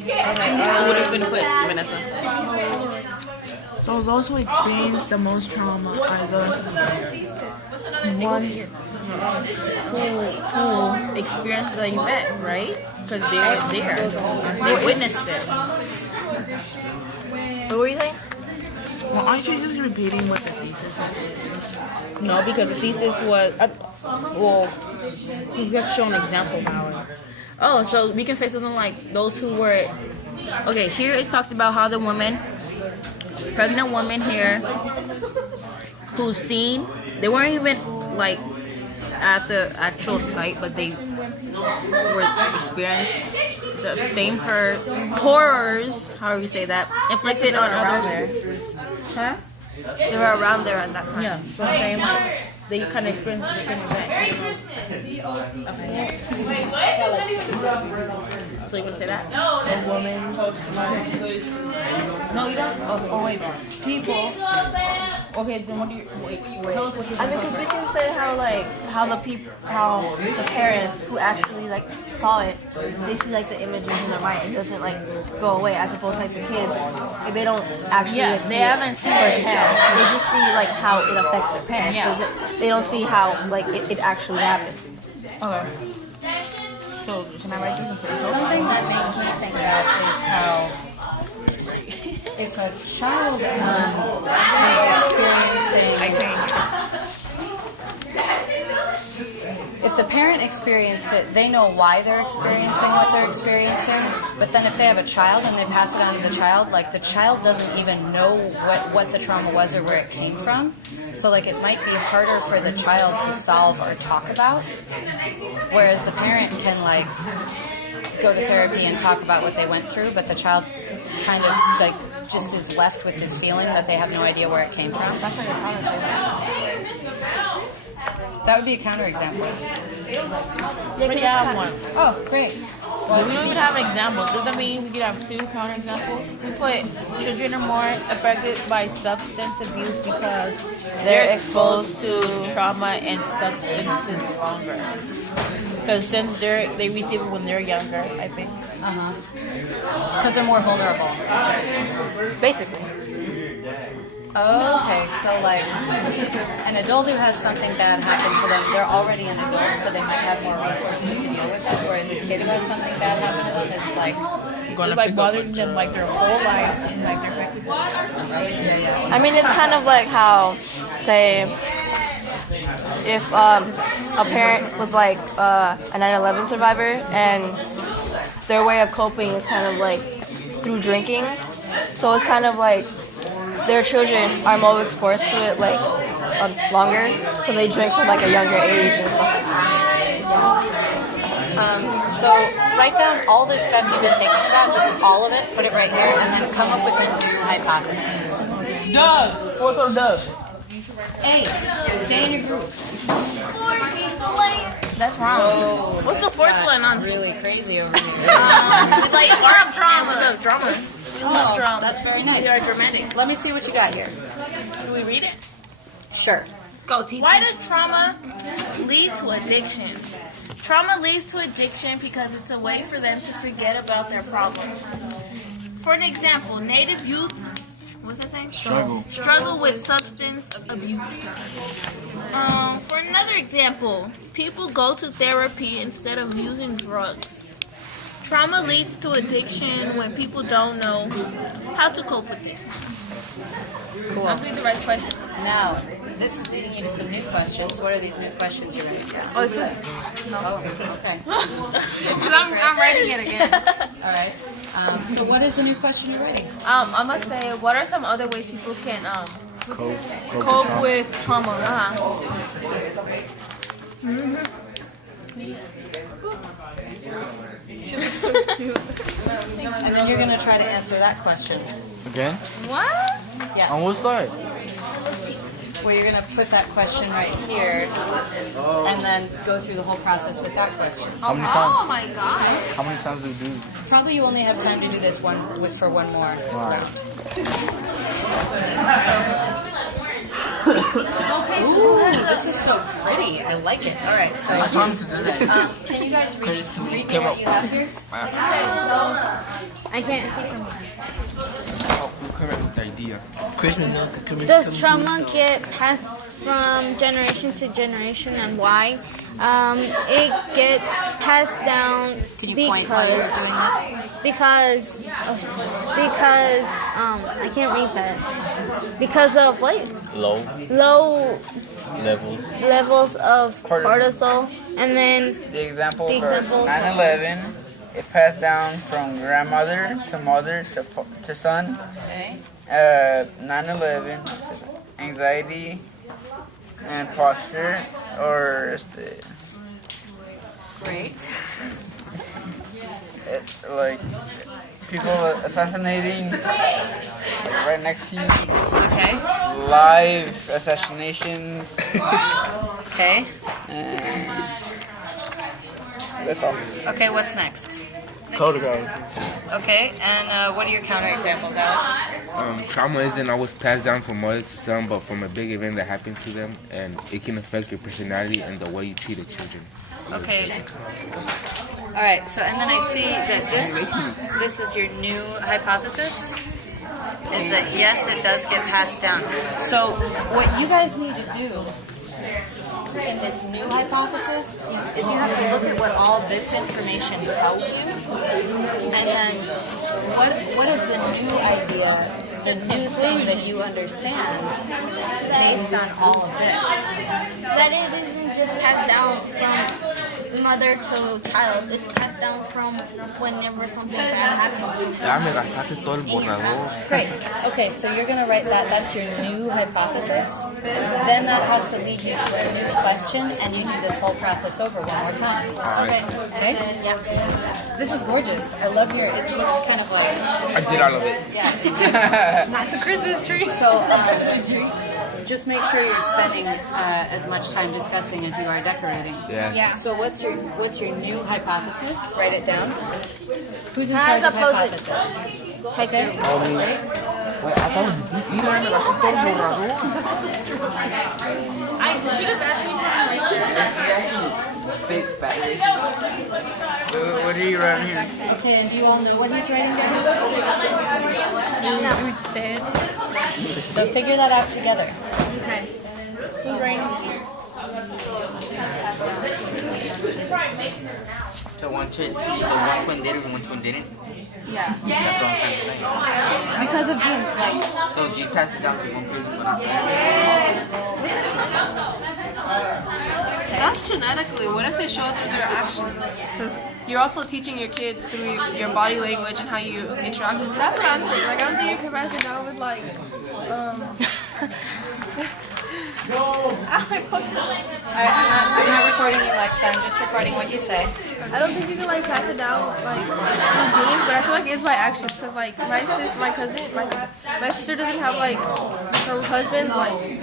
What are you going to put, Vanessa? So those who experience the most trauma are the one Who experienced the event, right? Because they were there. They witnessed it. What were you saying? well, aren't you just repeating what the thesis is? No, because the thesis was, well, you have to show an example now. Oh, so we can say something like those who were, okay, here it talks about how the woman, pregnant woman here, who's seen, they weren't even like at the actual site, but they were experienced the same horrors, however you say that, inflicted on others. Huh? They were around there at that time. Yeah, so I'm saying like they kind of experienced the same event. So you want to say that? A woman. No, you don't. Oh wait, people. Okay, then what do you? Wait, tell us what you. I mean, 'cause we can say how the parents who actually like saw it, they see like the images in their mind. It doesn't like go away. As opposed to like the kids, like, they don't actually. Yeah, like, they see haven't seen it firsthand. They just see like how it affects their parents. Yeah. So they don't see how like it actually happened. Okay. So can I write these in place? Something that makes me think about is how if a child is experiencing, if the parent experienced it, they know why they're experiencing what they're experiencing. But then if they have a child and they pass it on to the child, like the child doesn't even know what the trauma was or where it came from. So like it might be harder for the child to solve or talk about, whereas the parent can like go to therapy and talk about what they went through, but the child kind of like just is left with this feeling that they have no idea where it came from. That's like a that would be a counterexample. But yeah, I have one. Oh, great. Well, we don't even have examples. Does that mean we could have two counterexamples? We put children are more affected by substance abuse because they're exposed to trauma and substances longer. Because since they receive it when they're younger, I think. Because they're more vulnerable. Basically. Okay, so like an adult who has something bad happen to them, they're already an adult, so they might have more resources to deal with it. Whereas a kid who has something bad happen to them is like It's like bothering them like their whole life and like their affected. I mean, it's kind of like how, say, if a parent was like a 9/11 survivor and their way of coping is kind of like through drinking. So it's kind of like their children are more exposed to it like longer, so they drink from like a younger age and stuff like that. so write down all this stuff you've been thinking about, just all of it, put it right here, and then come up with a new hypothesis. Doug! What's on Doug? Hey, stay in your group. That's wrong. Oh, What's the this fourth got one on? really crazy over here. We like love drama. Drama. We love drama. That's very nice. We are dramatic. Let me see what you got here. Do we read it? Sure. Go, T. Why does trauma lead to addiction? Trauma leads to addiction because it's a way for them to forget about their problems. For an example, Native youth, what's that saying? Struggle with substance abuse. For another example, people go to therapy instead of using drugs. Trauma leads to addiction when people don't know how to cope with it. Cool. I'm doing the right question. Now, this is leading you to some new questions. What are these new questions you're writing down? Oh, it's just Oh, okay. I'm writing it again. All right. So what is the new question you're writing? I must say, what are some other ways people can Cope with trauma? And then you're going to try to answer that question. Again? What? Yeah. On what side? Well, you're going to put that question right here and then go through the whole process with that question. How many Oh times? my god. How many times do we do? Probably you only have time to do this for one more Alright. round. Ooh, this is so pretty. I like it. All right, so I told him to do that. can you guys read me Come what on. you have here? I can't see from here. Correct idea. Christmas milk. Does trauma get passed from generation to generation, and why? It gets passed down Can you point while you're doing because I can't read that, because of what? Low levels of cortisol, and then The example The for example. 9/11, it passed down from grandmother to mother to son. Okay. 9/11, anxiety and posture, or is it Great. like people assassinating right next to you, Okay. live assassinations, Okay. and that's all. Okay, what's next? Protocol. Okay, and what are your counterexamples, Alex? Trauma isn't always passed down from mother to son, but from a big event that happened to them, and it can affect your personality and the way you treat the children. Okay. All right. So, and then I see that this is your new hypothesis. Is that yes, it does get passed down. So, what you guys need to do in this new hypothesis is you have to look at what all this information tells you, and then what is the new idea, the new thing that you understand based on all of this. that it isn't just passed down from mother to child. It's passed down from whenever something bad happens. Ya me gastaste todo el borrador. Great. Okay, so you're going to write that. That's your new hypothesis. Then that has to lead you to a new question, and you do this whole process over one more time. Okay. Okay? And then, yeah. This is gorgeous. I love your. It looks kind of like. I did all of it. Not the Christmas tree. So just make sure you're spending as much time discussing as you are decorating. Yeah. So what's your new hypothesis? Write it down. Who's in As charge of opposed- hypothesis? Okay. I should have asked me for What are you writing here? Okay, and do you all know what he's writing down? No. Said. So figure that out together. Okay. So right. So one one did it and one didn't. Yeah. That's what I'm trying to say. Because of genes, like. So just pass it down to one person. That's genetically. What if they show through their actions? Because you're also teaching your kids through your body language and how you interact with them. That's what I'm saying. Like, I don't think you can pass it down with, like, Alright, I'm not recording you, Lexa. I'm just recording what you say. I don't think you can, like, pass it down, like, through genes, but I feel like it's by actions. Because, like, my sister doesn't have, like, her husband, like,